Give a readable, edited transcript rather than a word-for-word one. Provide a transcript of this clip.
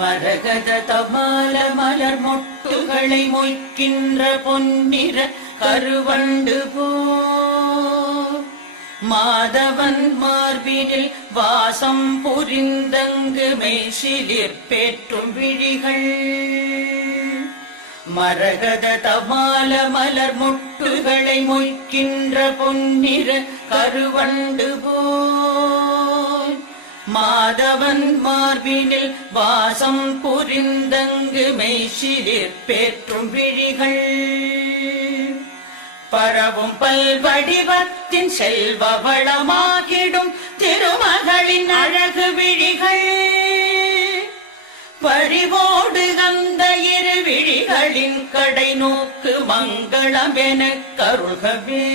மரகத தமால மலர் மொட்டுகளை மொய்க்கின்ற பொன்னிற கருவண்டு போ மாதவன் மார்பினில் வாசம் புரிந்தங்கு மெய்சிலிர் பேற்றும் விழிகள் மரகத தமால மலர் மொட்டுகளை மொய்க்கின்ற பொன்னிற கருவண்டு போல் மாதவன் மார்பினில் வாசம் புரிந்தங்கு மெய்சிலிர் பேற்றும் விழிகள் பரவும் பல்வடிவத்தின் செல்வ வளமாகிடும் திருமகளின் அழகு விழிகள் பறிவோடு அந்த இரு விழிகளின் கடை நோக்கு மங்களம் எனக் கருள்கவே.